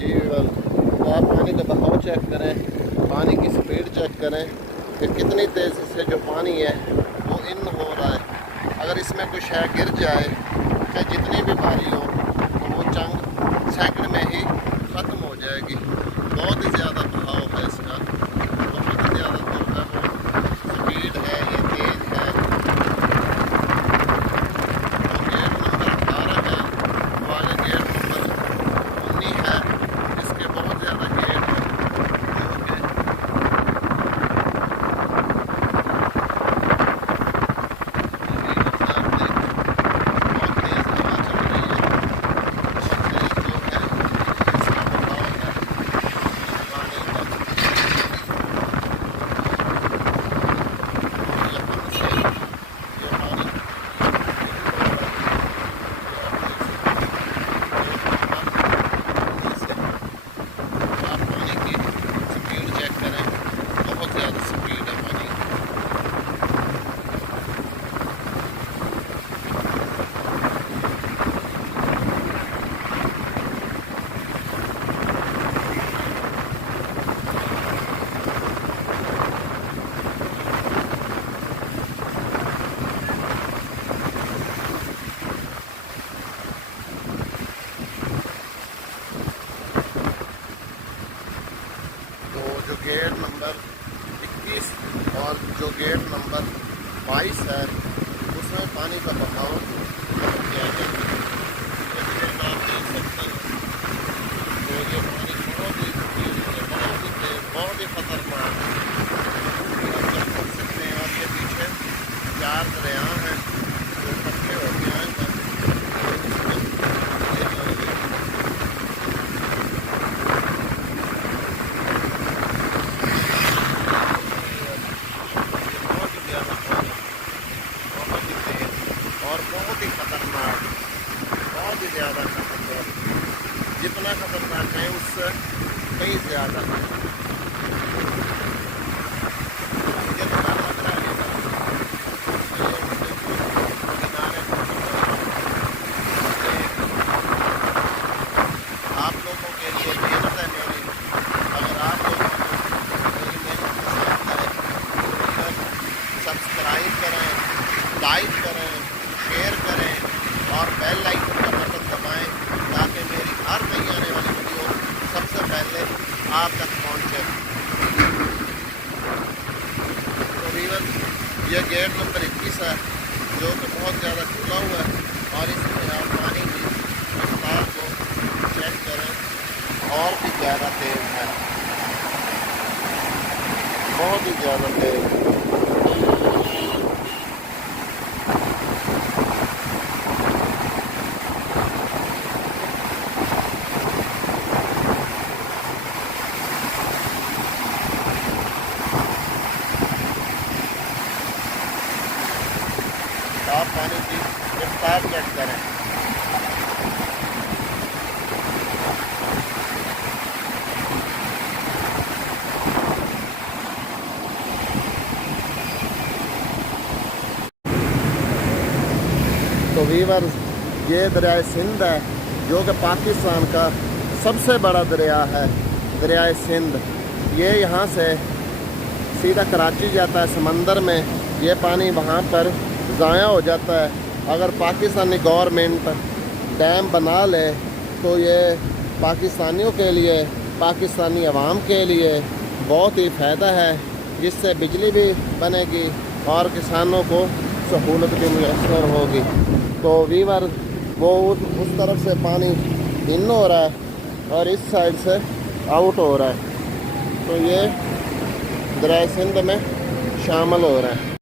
جی تو آپ پانی کا بہاؤ چیک کریں، پانی کی سپیڈ چیک کریں کہ کتنی تیزی سے جو پانی ہے وہ ان ہو رہا ہے۔ اگر اس میں کچھ ہے گر جائے چاہے جتنی بھی بھاری ہو تو وہ چنگ سیکنڈ میں ہی ختم ہو جائے گی۔ بہت ہی زیادہ بہاؤ ہے اس کا، بہت ہی زیادہ جو ہے وہ سپیڈ ہے، یہ تیز ہے۔ تو گیٹ نمبر 18 ہے، وہ آگے گیٹ نمبر 19 ہے، اس کے بہت زیادہ گیٹ ہیں جو کہ جو گیٹ نمبر 21 اور جو گیٹ نمبر 22 ہے اس میں پانی کا بہاؤ بہت زیادہ ہے۔ آپ دیکھ سکتے ہیں تو یہ پانی بہت ہی تیز ہے، بہت ہی تیز، بہت ہی خطرناک ہے۔ آپ دیکھ سکتے ہیں آپ کے پیچھے 4 دریا ہیں جو اکٹھے ہو کے آئے ہیں۔ اور بہت ہی خطرناک، بہت ہی زیادہ خطرناک، جتنا خطرناک ہے اس سے کئی زیادہ ہے۔ آپ لوگوں کے لیے محنت ہے میری، اگر آپ لوگوں کو میری محنت پسند ہے تو سبسکرائب کریں، لائک کریں، شیئر کریں اور بیل آئیکن کا بٹن دبائیں تاکہ میری ہر نئی آنے والی ویڈیو سب سے پہلے آپ تک پہنچے۔ تو ویورز یہ گیٹ نمبر 21 ہے جو کہ بہت زیادہ کھلا ہوا ہے اور اس میں آپ پانی کی رفتار کو چیک کریں، اور بھی زیادہ تیز ہے، بہت ہی زیادہ تیز۔ آپ پانی کی رفتار چیک کریں۔ تو ویورز یہ دریائے سندھ ہے جو کہ پاکستان کا سب سے بڑا دریا ہے، دریائے سندھ۔ یہ یہاں سے سیدھا کراچی جاتا ہے سمندر میں، یہ پانی وہاں پر ضائع ہو جاتا ہے۔ اگر پاکستانی گورنمنٹ ڈیم بنا لے تو یہ پاکستانیوں کے لیے، پاکستانی عوام کے لیے بہت ہی فائدہ ہے، جس سے بجلی بھی بنے گی اور کسانوں کو سہولت بھی میسر ہوگی۔ تو ویور وہ اس طرف سے پانی ان ہو رہا ہے اور اس سائڈ سے آؤٹ ہو رہا ہے، تو یہ دریائے سندھ میں شامل ہو رہا ہے۔